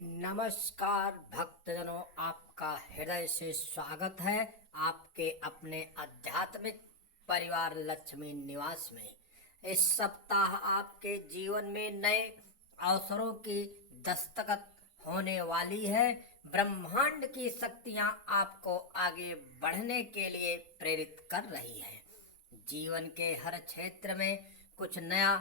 नमस्कार भक्तजनों, आपका हृदय से स्वागत है आपके अपने आध्यात्मिक परिवार लक्ष्मी निवास में। इस सप्ताह आपके जीवन में नए अवसरों की दस्तक होने वाली है। ब्रह्मांड की शक्तियां आपको आगे बढ़ने के लिए प्रेरित कर रही है। जीवन के हर क्षेत्र में कुछ नया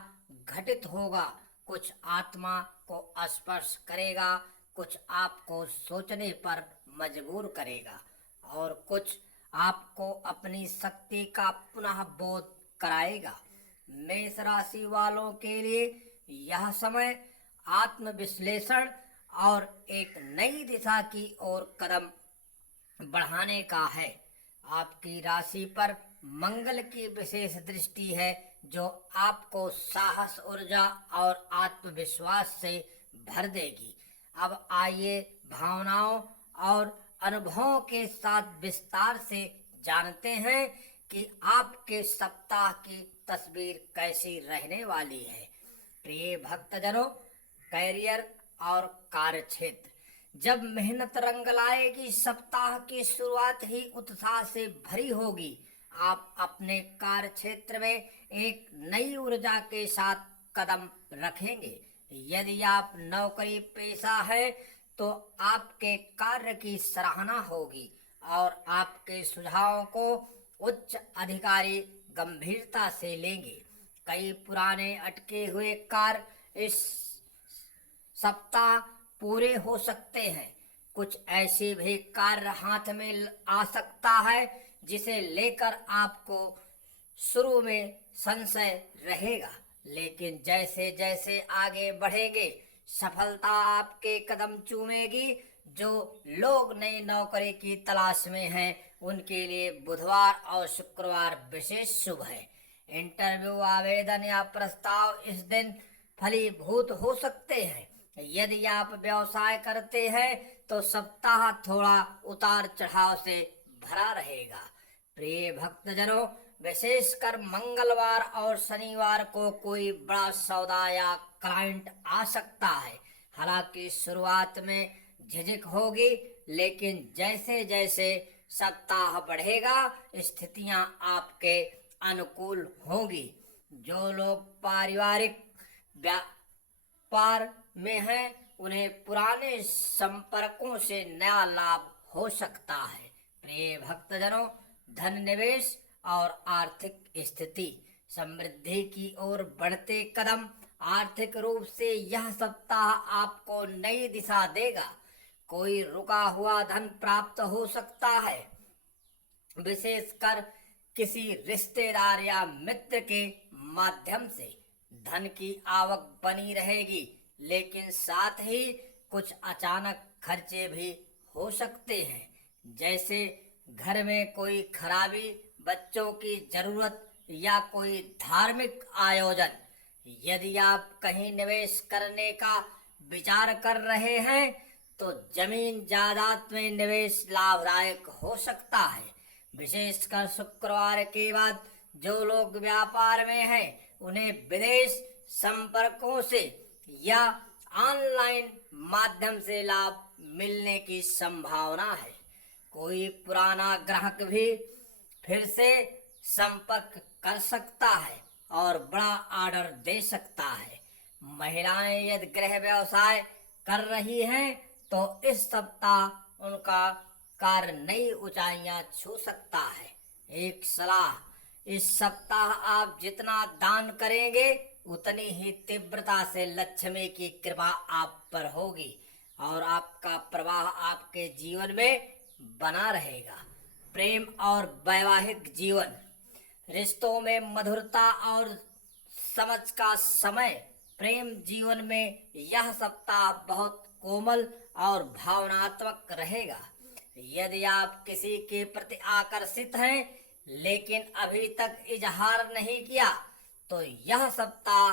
घटित होगा, कुछ आत्मा को स्पर्श करेगा, कुछ आपको सोचने पर मजबूर करेगा और कुछ आपको अपनी शक्ति का पुनः बोध कराएगा। मेष राशि वालों के लिए यह समय आत्मविश्लेषण और एक नई दिशा की ओर कदम बढ़ाने का है। आपकी राशि पर मंगल की विशेष दृष्टि है, जो आपको साहस, ऊर्जा और आत्मविश्वास से भर देगी। अब आइए भावनाओं और अनुभवों के साथ विस्तार से जानते हैं कि आपके सप्ताह की तस्वीर कैसी रहने वाली है। प्रिय भक्तजनों, कैरियर और कार्य क्षेत्र, जब मेहनत रंग लाएगी, सप्ताह की शुरुआत ही उत्साह से भरी होगी। आप अपने कार्य क्षेत्र में एक नई ऊर्जा के साथ कदम रखेंगे। यदि आप नौकरी पेशा है तो आपके कार्य की सराहना होगी और आपके सुझावों को उच्च अधिकारी गंभीरता से लेंगे। कई पुराने अटके हुए कार्य इस सप्ताह पूरे हो सकते हैं। कुछ ऐसे भी कार्य हाथ में आ सकता है जिसे लेकर आपको शुरू में संशय रहेगा, लेकिन जैसे जैसे आगे बढ़ेंगे सफलता आपके कदम चूमेगी। जो लोग नई नौकरी की तलाश में हैं उनके लिए बुधवार और शुक्रवार विशेष शुभ है। इंटरव्यू, आवेदन या प्रस्ताव इस दिन फलीभूत हो सकते हैं। यदि आप व्यवसाय करते हैं तो सप्ताह थोड़ा उतार चढ़ाव से भरा रहेगा। प्रिय भक्तजनों, विशेषकर मंगलवार और शनिवार को कोई बड़ा सौदा या क्लाइंट आ सकता है। हालांकि शुरुआत में झिझक होगी, लेकिन जैसे जैसे सप्ताह बढ़ेगा स्थितियां आपके अनुकूल होंगी। जो लोग पारिवारिक व्यापार में हैं उन्हें पुराने संपर्कों से नया लाभ हो सकता है। प्रिय भक्तजनों, धन, निवेश और आर्थिक स्थिति, समृद्धि की ओर बढ़ते कदम। आर्थिक रूप से यह सप्ताह आपको नई दिशा देगा। कोई रुका हुआ धन प्राप्त हो सकता है, विशेषकर किसी रिश्तेदार या मित्र के माध्यम से। धन की आवक बनी रहेगी, लेकिन साथ ही कुछ अचानक खर्चे भी हो सकते हैं, जैसे घर में कोई खराबी, बच्चों की जरूरत या कोई धार्मिक आयोजन। यदि आप कहीं निवेश करने का विचार कर रहे हैं तो जमीन जायदाद में निवेश लाभदायक हो सकता है। विशेषकर शुक्रवार के बाद जो लोग व्यापार में हैं उन्हें विदेश संपर्कों से या ऑनलाइन माध्यम से लाभ मिलने की संभावना है। कोई पुराना ग्राहक भी फिर से संपर्क कर सकता है और बड़ा ऑर्डर दे सकता है। महिलाएं यदि गृह व्यवसाय कर रही हैं तो इस सप्ताह उनका कार्य नई ऊंचाइयां छू सकता है। एक सलाह, इस सप्ताह आप जितना दान करेंगे उतनी ही तीव्रता से लक्ष्मी की कृपा आप पर होगी और आपका प्रवाह आपके जीवन में बना रहेगा। प्रेम और वैवाहिक जीवन, रिश्तों में मधुरता और समझ का समय। प्रेम जीवन में यह सप्ताह बहुत कोमल और भावनात्मक रहेगा। यदि आप किसी के प्रति आकर्षित हैं लेकिन अभी तक इजहार नहीं किया तो यह सप्ताह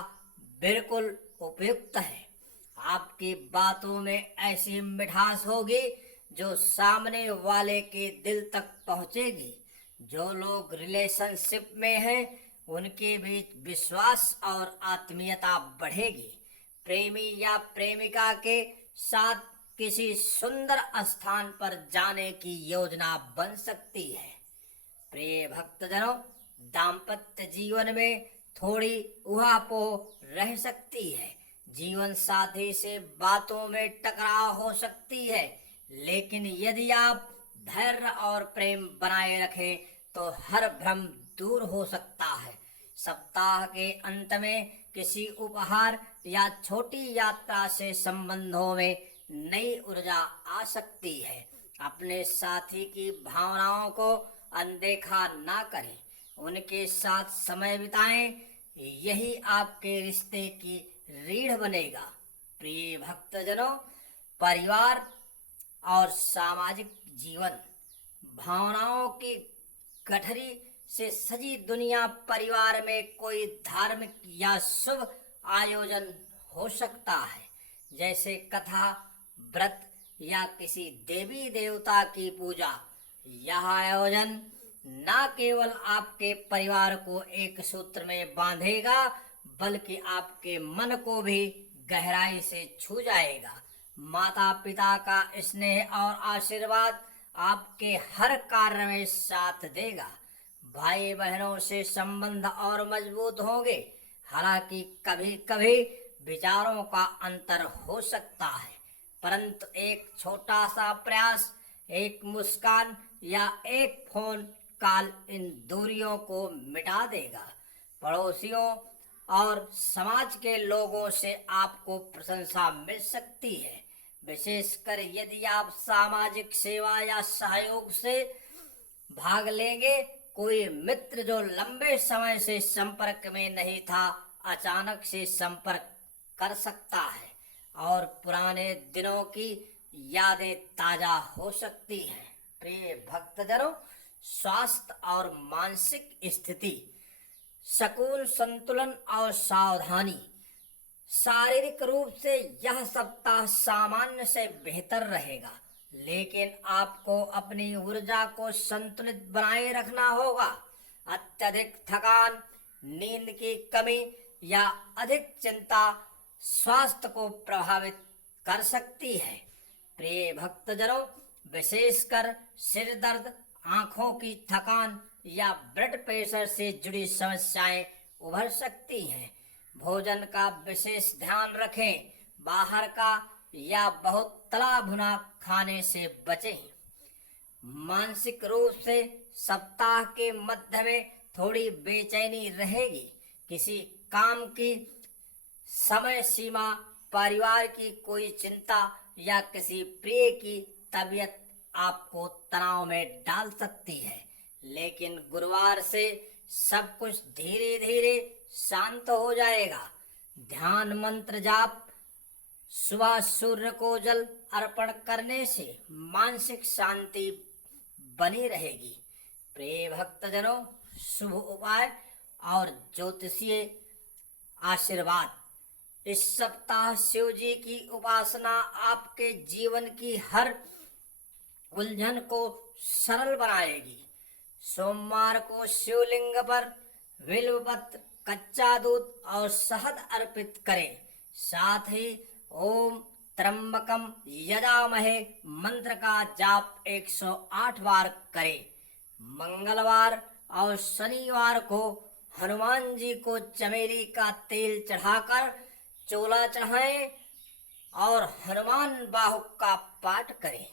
बिल्कुल उपयुक्त है। आपकी बातों में ऐसी मिठास होगी जो सामने वाले के दिल तक पहुंचेगी। जो लोग रिलेशनशिप में हैं उनके बीच विश्वास और आत्मीयता बढ़ेगी। प्रेमी या प्रेमिका के साथ किसी सुंदर स्थान पर जाने की योजना बन सकती है। प्रिय भक्तजनों, दाम्पत्य जीवन में थोड़ी उहापोह रह सकती है। जीवन साथी से बातों में टकराव हो सकती है, लेकिन यदि आप धैर्य और प्रेम बनाए रखें तो हर भ्रम दूर हो सकता है। सप्ताह के अंत में किसी उपहार या छोटी यात्रा से संबंधों में नई ऊर्जा आ सकती है। अपने साथी की भावनाओं को अनदेखा ना करें, उनके साथ समय बिताएं, यही आपके रिश्ते की रीढ़ बनेगा। प्रिय भक्तजनों, परिवार और सामाजिक जीवन भावनाओं की गठरी से सजी दुनिया। परिवार में कोई धार्मिक या शुभ आयोजन हो सकता है, जैसे कथा, व्रत या किसी देवी देवता की पूजा। यह आयोजन न केवल आपके परिवार को एक सूत्र में बांधेगा, बल्कि आपके मन को भी गहराई से छू जाएगा। माता पिता का स्नेह और आशीर्वाद आपके हर कार्य में साथ देगा। भाई बहनों से संबंध और मजबूत होंगे। हालांकि कभी कभी विचारों का अंतर हो सकता है, परंतु एक छोटा सा प्रयास, एक मुस्कान या एक फोन कॉल इन दूरियों को मिटा देगा। पड़ोसियों और समाज के लोगों से आपको प्रशंसा मिल सकती है, विशेषकर यदि आप सामाजिक सेवा या सहयोग से भाग लेंगे। कोई मित्र जो लंबे समय से संपर्क में नहीं था, अचानक से संपर्क कर सकता है और पुराने दिनों की यादें ताजा हो सकती हैं। प्रिय भक्तजनों, स्वास्थ्य और मानसिक स्थिति, सुकून, संतुलन और सावधानी। शारीरिक रूप से यह सप्ताह सामान्य से बेहतर रहेगा, लेकिन आपको अपनी ऊर्जा को संतुलित बनाए रखना होगा। अत्यधिक थकान, नींद की कमी या अधिक चिंता स्वास्थ्य को प्रभावित कर सकती है। प्रिय भक्तजनों, विशेषकर सिर दर्द, आंखों की थकान या ब्लड प्रेशर से जुड़ी समस्याएं उभर सकती हैं। भोजन का विशेष ध्यान रखें। बाहर का या बहुत तला भुना खाने से बचें। मानसिक रूप से सप्ताह के मध्य में थोड़ी बेचैनी रहेगी। किसी काम की समय सीमा, परिवार की कोई चिंता या किसी प्रिय की तबीयत आपको तनाव में डाल सकती है, लेकिन गुरुवार से सब कुछ धीरे धीरे शांत हो जाएगा। ध्यान मंत्र जाप, सुबह सूर्य को जल अर्पण करने से मानसिक शांति बनी रहेगी। प्रिय भक्तजनों, शुभ उपाय और ज्योतिषीय आशीर्वाद। इस सप्ताह शिव जी की उपासना आपके जीवन की हर उलझन को सरल बनाएगी। सोमवार को शिवलिंग पर बिल्वपत्र, कच्चा दूध और शहद अर्पित करें। साथ ही ओम त्र्यंबकम यजामहे मंत्र का जाप 108 बार करें। मंगलवार और शनिवार को हनुमान जी को चमेली का तेल चढ़ाकर चोला चढ़ाएं और हनुमान बाहुक का पाठ करें।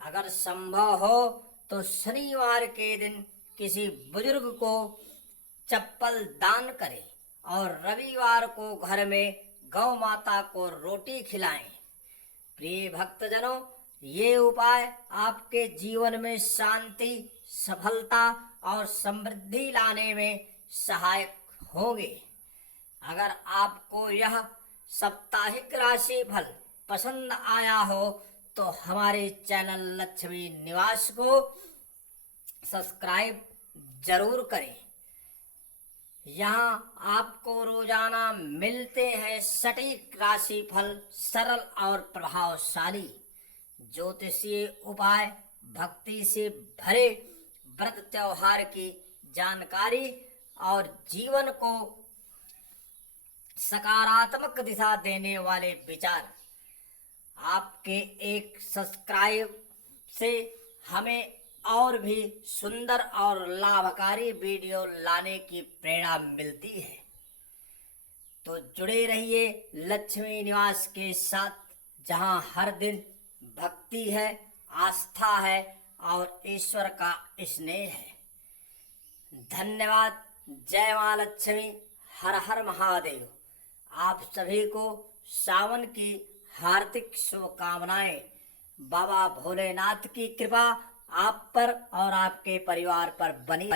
अगर संभव हो तो शनिवार के दिन किसी बुजुर्ग को चप्पल दान करें और रविवार को घर में गौ माता को रोटी खिलाएं। प्रिय भक्तजनों, ये उपाय आपके जीवन में शांति, सफलता और समृद्धि लाने में सहायक होंगे। अगर आपको यह साप्ताहिक राशि फल पसंद आया हो तो हमारे चैनल लक्ष्मी निवास को सब्सक्राइब जरूर करें। यहाँ आपको रोजाना मिलते हैं सटीक राशि फल, सरल और प्रभावशाली ज्योतिषीय उपाय, भक्ति से भरे व्रत त्योहार की जानकारी और जीवन को सकारात्मक दिशा देने वाले विचार। आपके एक सब्सक्राइब से हमें और भी सुंदर और लाभकारी वीडियो लाने की प्रेरणा मिलती है। तो जुड़े रहिए लक्ष्मी निवास के साथ, जहां हर दिन भक्ति है, आस्था है और ईश्वर का स्नेह है। धन्यवाद। जय मां लक्ष्मी। हर हर महादेव। आप सभी को सावन की हार्दिक शुभकामनाएं। बाबा भोलेनाथ की कृपा आप पर और आपके परिवार पर बनी